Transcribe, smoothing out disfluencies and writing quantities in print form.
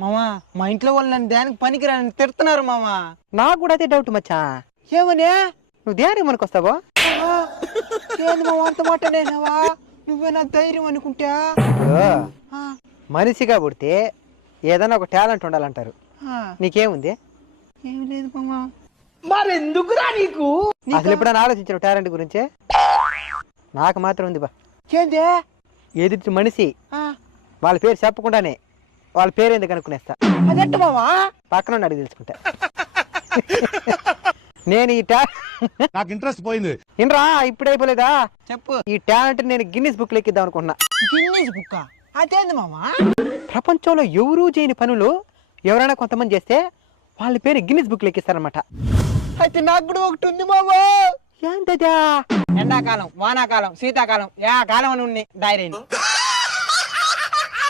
మామా మా ఇంట్లో వాళ్ళు నన్ను దానికి పనికిరాని తిడుతున్నారు మామా. నాకు కూడా అదే డౌట్ మచ్చా. ఏమనే నువ్వు ధ్యానం మనకు వస్తావో? ఏంది మామ అంత మాట నేనవా? నువ్వే నా ధైర్యం అనుకుంటా. ఇప్పుడు మనిషిగా పుడితే ఏదైనా ఒక టాలెంట్ ఉండాలంటారు. నీకేముంది? ఏమి లేదు మామా. మరెందుకురా నీకు? అసలు ఎప్పుడైనా ఆలోచించారు టాలెంట్ గురించి? నాకు మాత్రం ఉంది బా. ఏంది? ఎదుటి మనిషి వాళ్ళ పేరు చెప్పకుండానే వాళ్ళ పేరు ఎందుకు అనుకునేస్తా. అదెట్ట మామా? పక్కన అడిగి తెలుసుకుంటా. నేను ఈ నాకు ఇంట్రెస్ట్ పోయింది. ఇన్రా ఇప్పుడు అయిపోలేదా? చెప్పు. ఈ టాలెంట్ నేను గిన్నిస్ బుక్ లెక్కిద్దాం అనుకున్నా. Guinness book? అదేంది మామా? ప్రపంచంలో ఎవరూ చేయని పనులు ఎవరైనా కొంతమంది చేస్తే వాళ్ళ పేరు గిన్నిస్ బుక్ లెక్కిస్తారనమాట. అయితే నాకు కూడా ఒకటి ఉంది మామా. ఏంటదా? ఎండాకాలం, వానాకాలం, శీతాకాలం, యా కాలం అని ఉన్నాయి డైరీని.